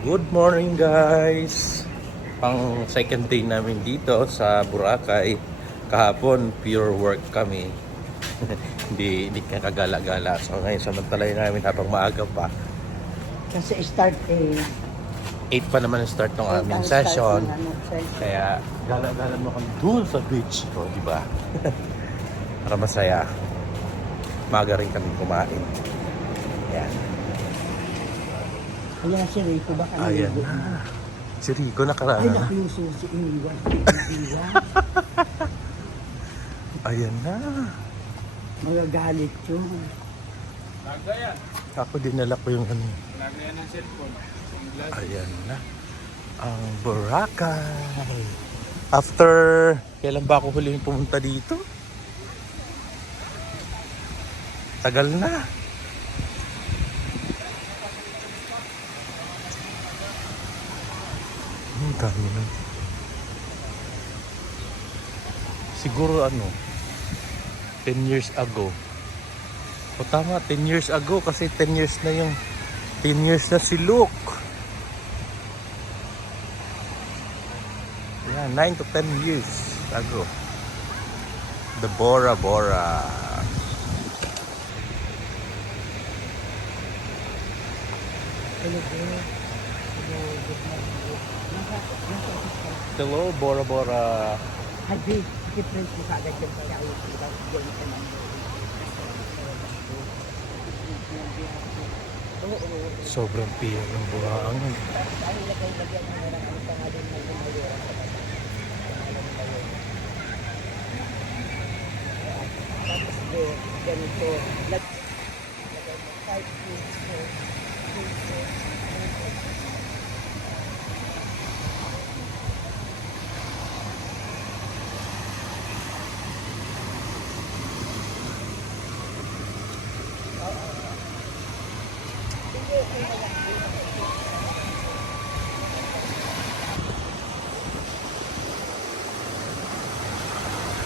Good morning guys! Pang second day namin dito sa Boracay. Kahapon pure work kami. Hindi kagala-gala. So ngayon samantalahin namin habang maaga pa. Kasi start 8 pa naman ang start ng aming session. Kaya gala-gala mo kami dun sa beach. O, di ba? Para masaya. Maaga rin kami kumain. Ayan. Ayan si Rico, baka Ayan naligo na. Si Rico Ay, nakaraan. naku yung susi, iniwan. Ayan na. Magagalit yun. Ako dinala ko yung ano. Lagayan ng cellphone. Ayan na. Ang Boracay. After, kailan ba ako huling pumunta dito? Tagal na. Ang dami na. Siguro 10 years ago. O tama, 10 years ago kasi 10 years na yung 10 years na si Luke. Yeah, 9 to 10 years ago. The Bora Bora. Hello, Bora Bora. Haji, different mo kagad yan kaya ayaw ko daw yun ka naman. Sobrang piyak ng buhangin. Ay, lagay-lagyan mo na lang ang pangalan na lumayo. Tapos ganito. Lagay mo 5 pesos.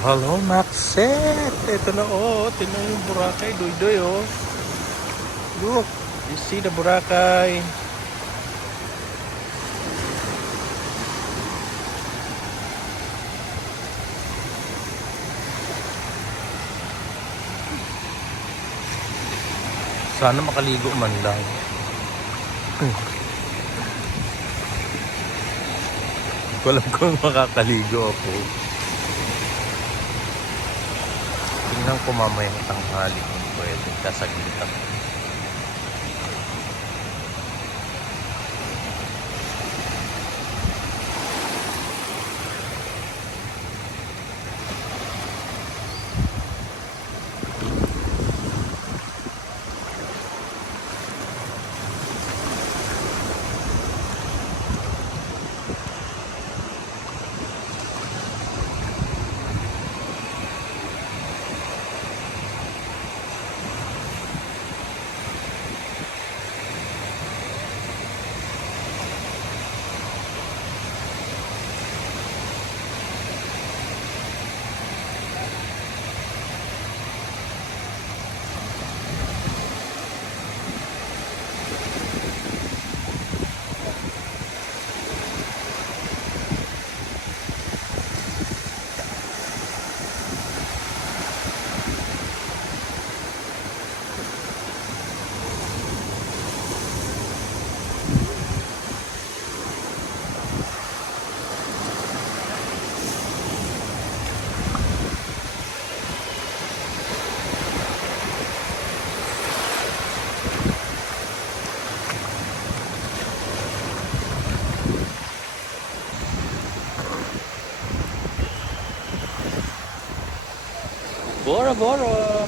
Hello, Maxet! Ito na tinan yung Boracay. Doy-doy Look, you see the Boracay. Sana makaligo man lang. Hindi ko alam kung makakaligo ako. Tingnan ko mamaya ng tanghali kung pwede. Kasaglit ako. Bora Bora!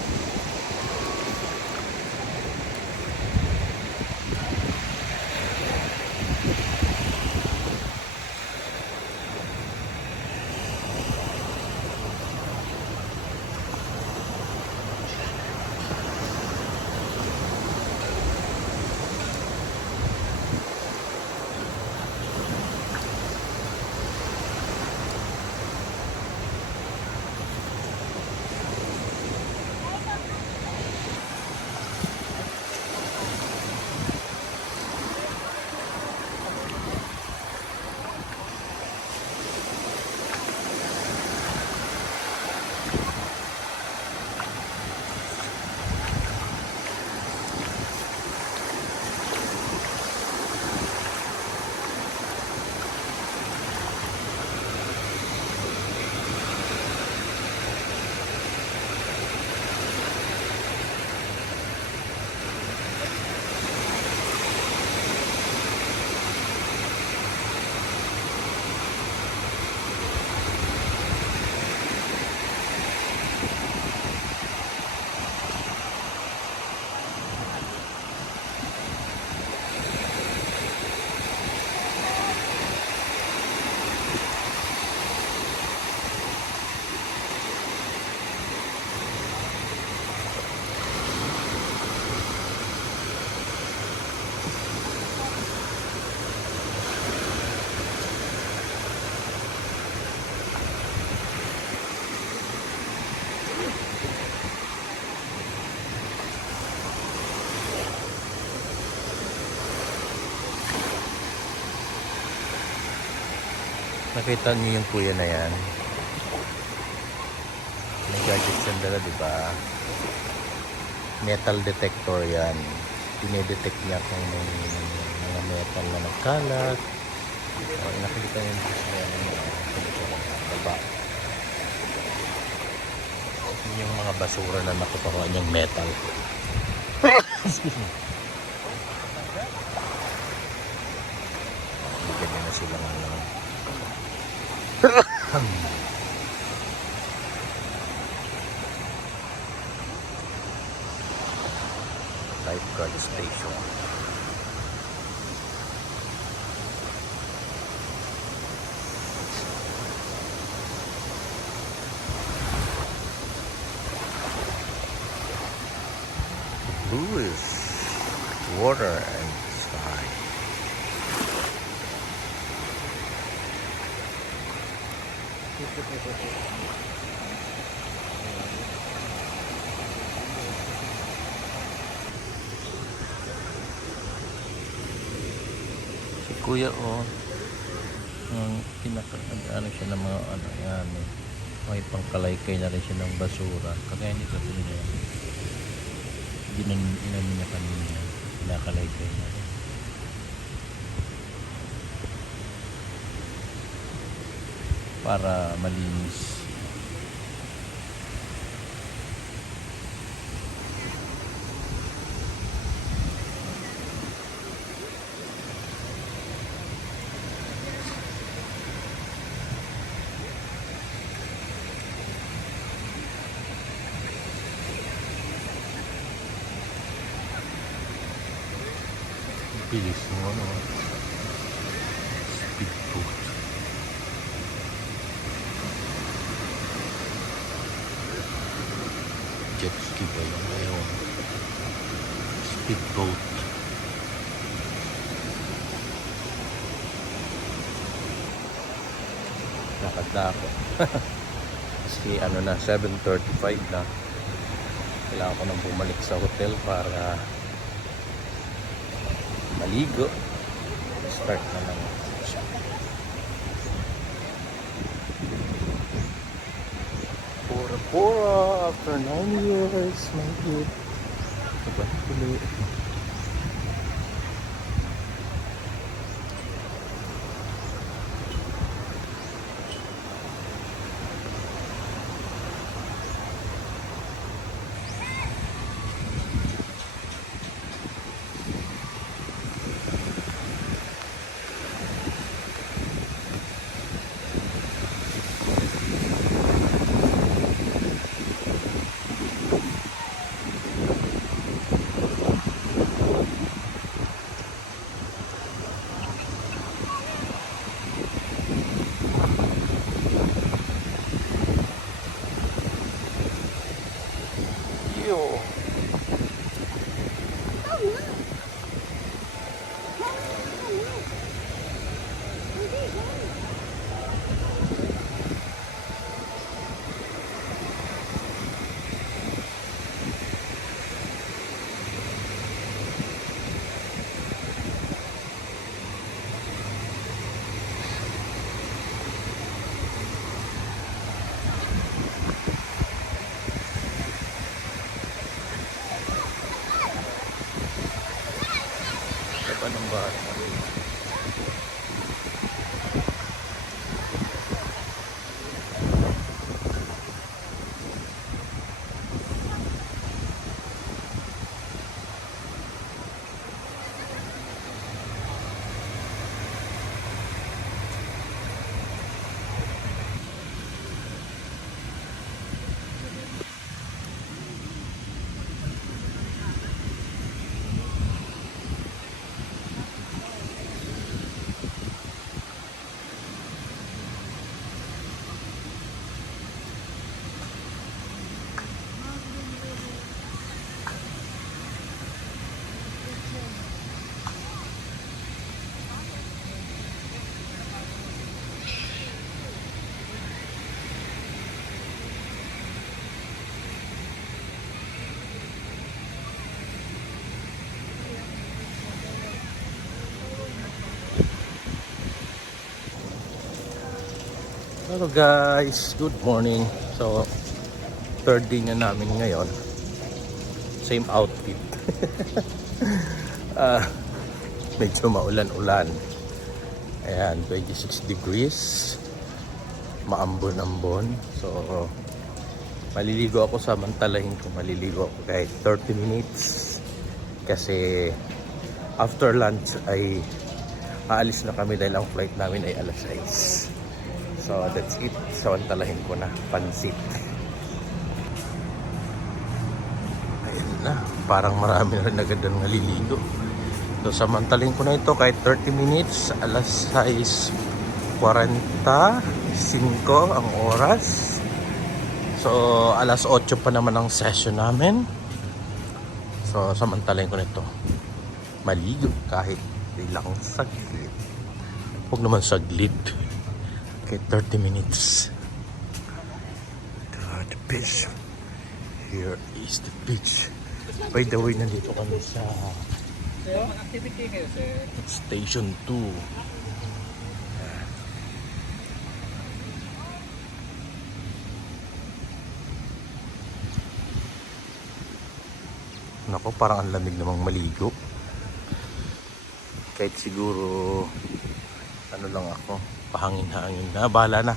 Nakita niyo yung kuya na yan? May gadgets yung dala, di ba? Metal detector yan. Dinedetect niya kung may mga metal na nagkalat. Nakikita niyo yung baba. Yung mga basura na nakupakuha niyang metal. Excuse me. Ganyan na sila ngayon. Lifeguard station. Blue is water and sky. Si Kuya ano siya ng mga ano yan eh. May pangkalaykay na rin siya ng basura. Kagaya nito niya. Inano niya kanina. Pinakalaykay na rin. Para malinis. Bilis mo ano. Speedboat. Jet ski ba yun? Ayaw. Speedboat. Lakad na ako. Kasi ano na, 7:35 na. Kailangan ko nang bumalik sa hotel para maligo. Start na lang. Pura after 9 years, my good. Diba? Tuloy. Yo. Sa ng bata. Hello guys, good morning. So, third day na namin ngayon. Same outfit. Medyo maulan-ulan. Ayan, 26 degrees. Maambon-ambon. So, maliligo ako, samantalahin ko. Maliligo ako kahit 30 minutes. Kasi after lunch ay aalis na kami dahil ang flight namin ay alas 6. So that's it. Samantalahin ko na. Pansit. Ayun na. Parang marami na rin agad ang naliligo. So samantalahin ko na ito kahit 30 minutes. Alas 6:45 ang oras. So alas 8 pa naman ang session namin. So samantalahin ko na ito. Maligo kahit ilang saglit. Huwag naman saglit. Okay, 30 minutes. The beach. Here is the beach. By the way, nandito kami sa activity here, sir. Station 2. Nako, parang ang lamig namang maligo. Kahit siguro ano lang ako, pahangin-hangin na, bahala na.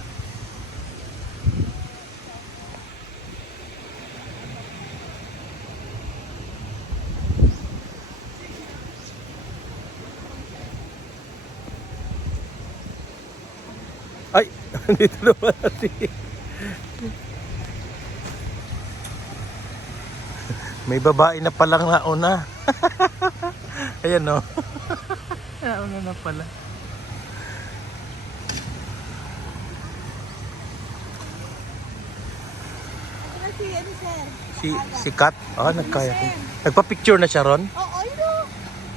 Ay, dito naman natin. May babae na palang nauna. Ayan no. Nauna na pala. Si Kat, nagkaya. Nagpa-picture na siya ron? Oo, yun.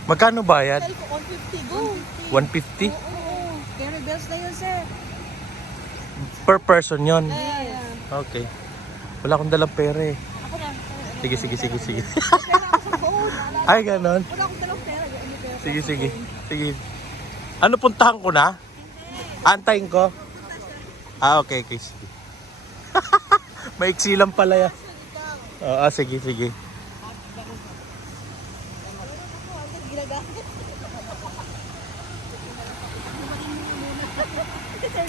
Magkano bayad? 150 go. 150? Oo. Carry bells na yun, sir. Per person yon. Yeah. Okay. Wala akong dalang pera eh. Ako na. Sige. Pera ako sa phone. Ay, ganon. Wala akong dalang pera. Sige. Ano, puntahan ko na? Antayin ko? Okay. Sige. Maiksi lang pala yan. Sige. Sir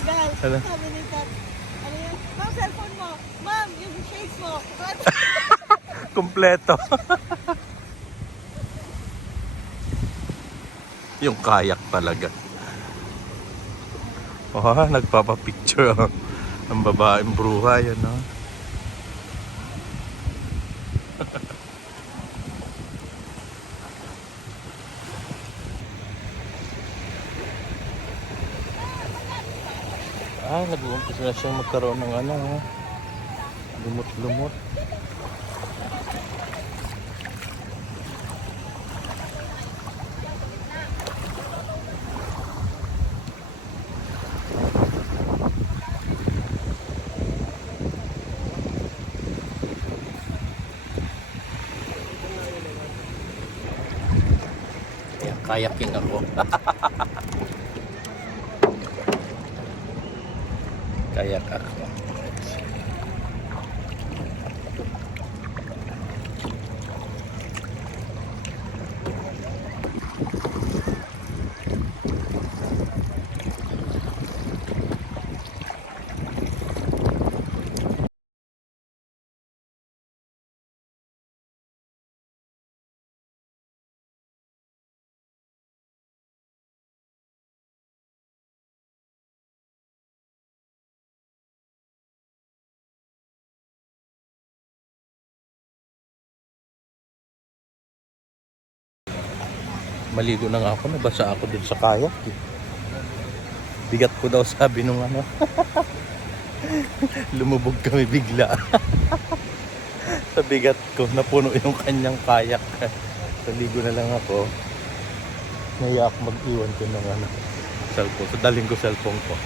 Gal, Ano? sabi ni Kat, ano yan? Ma'am, cellphone mo. Ma'am, yung shades mo. Kompleto. Yung kayak talaga. Nagpapapicture ang babaeng bruha yan, no? Nag-uumpisa na siyang magkaroon ng lumot-lumot. Kayaking ako. Kayak ako. Maligo na nga ako, nabasa ako dun sa kayak eh. Bigat ko daw, sabi nung lumubog kami bigla. Sa bigat ko, napuno yung kanyang kayak. Naligo na lang ako. Naiyak mag-iwan ko ng cellphone. So daling ko cellphone ko.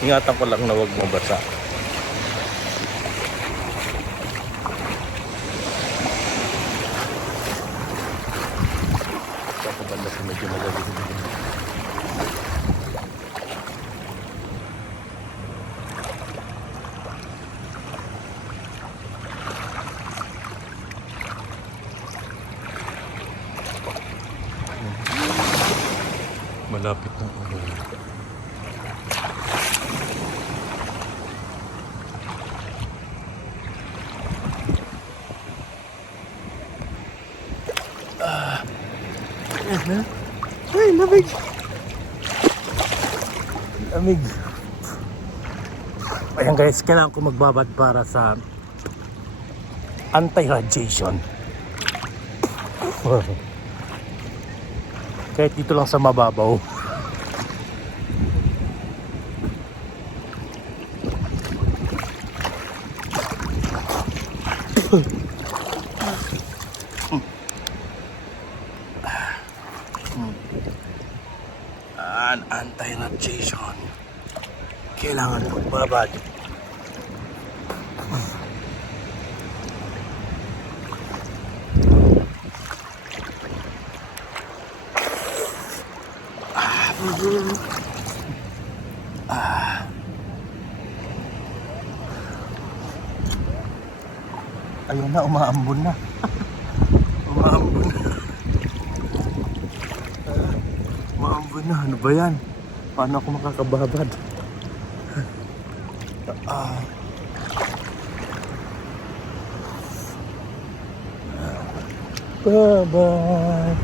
Ingatan ko lang na huwag mabasa. Sa banda sa medyo magaling. Malapit ng ulan. Ay, lamig! Lamig. Ayan guys, kailangan ko magbabad para sa anti-radiation. Kahit dito lang sa mababaw. An anti-radiation. Kailangan magbabad. Ayun na, umaambon na. Umaambon na. Umaambon na. Ano ba yan? Paano ako makakababad? Bye-bye.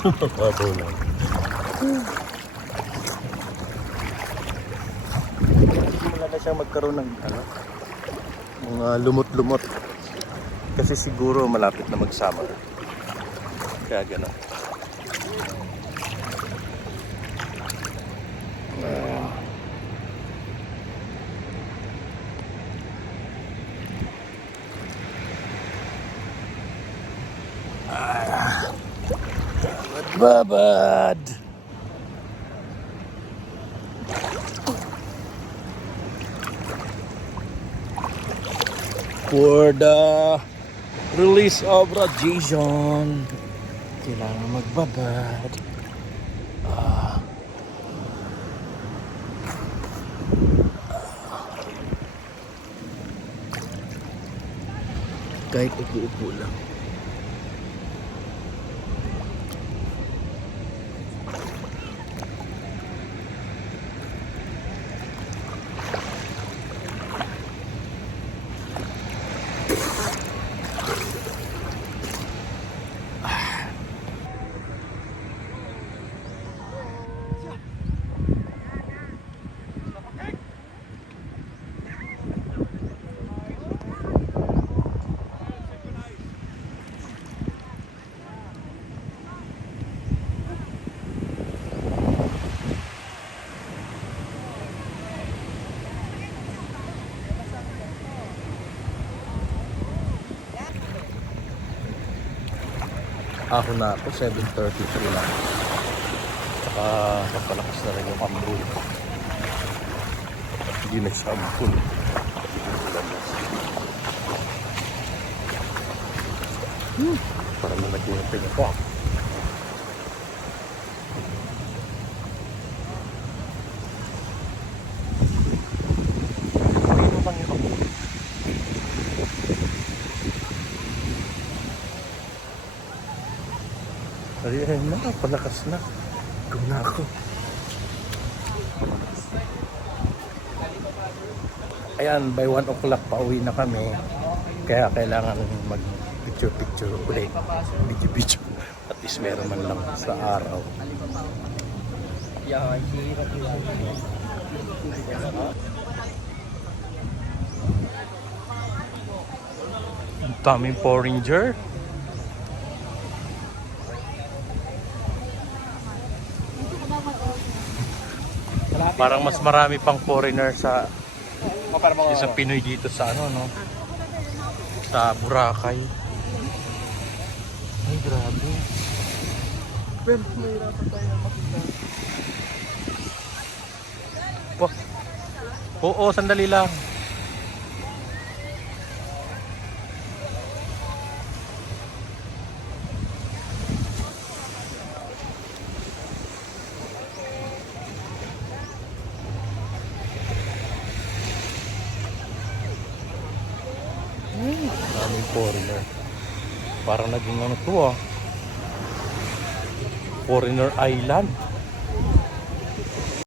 Mababaw lang. Simula na siyang magkaroon ng mga lumot-lumot. Kasi siguro malapit na magsama. Kaya gano'n. Babad! For the release of radiation, kailangan magbabad. Kahit upo-upo lang. Ako na ako, 7:33 lang. Saka kapalakas na rin yung ambul. Hindi na siya ambul. Parang nalagyan yung pinyo ko. Ano bang yung ambul? Ayan na, palakas na. Ikaw na ako. Ayan, by 1 o'clock pauwi na kami. Kaya kailangan mag-picture-picture ulit. Video-video. At least meron man lang sa araw. Ang daming foreigner. Parang mas marami pang foreigner sa sa Pinoy dito sa ano, no? Sa Boracay. Ay, grabe. Pero mahirapan tayo makita. Oo, sandali lang. Maraming foreigner. Parang naging ano to ah. Foreigner Island.